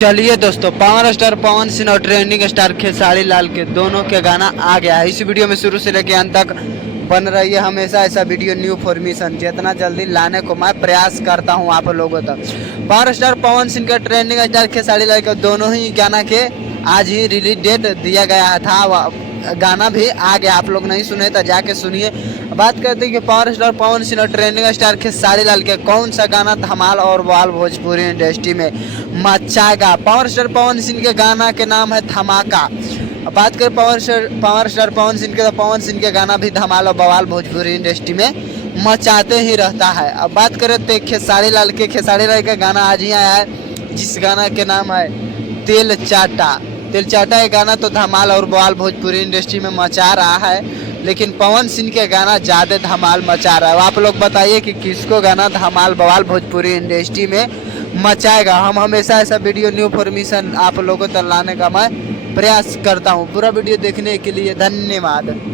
चलिए दोस्तों, power star Pawan Singh और ट्रेंडिंग स्टार खेसारी लाल के दोनों के गाना आ गया है। इस वीडियो में शुरू से लेकर अंत तक बन रही है हमेशा ऐसा वीडियो न्यू फॉर्मेशन जितना जल्दी लाने को मैं प्रयास करता हूं आप लोगों तक। पावर स्टार पवन सिंह का ट्रेंडिंग स्टार खेसारी लाल के दोनों ही गाना के आज ही रिलीज डेट दिया गया था। गाना भी आ गया, आप लोग नहीं सुने तो जाके सुनिए। बात करते हैं कि पावर स्टार पवन सिंह और ट्रेंडिंग स्टार खेसारी लाल के कौन सा गाना धमाल और बवाल भोजपुरी इंडस्ट्री में मचाएगा। पावर स्टार पवन सिंह के गाना के नाम है धमाका। बात करें पावर स्टार पवन सिंह के, तो पवन सिंह के गाना भी धमाल और बवाल भोजपुरी इंडस्ट्री में मचाते ही रहता है। अब बात करें तो खेसारी लाल का गाना आज ही आया है, जिस गाना के नाम है तेल चाटा। ये गाना तो धमाल और बवाल भोजपुरी इंडस्ट्री में मचा रहा है, लेकिन पवन सिंह के गाना ज़्यादा धमाल मचा रहा है। आप लोग बताइए कि किसको गाना धमाल बवाल भोजपुरी इंडस्ट्री में मचाएगा। हम हमेशा ऐसा वीडियो न्यू फॉर्मेशन आप लोगों तक लाने का मैं प्रयास करता हूँ। पूरा वीडियो देखने के लिए धन्यवाद।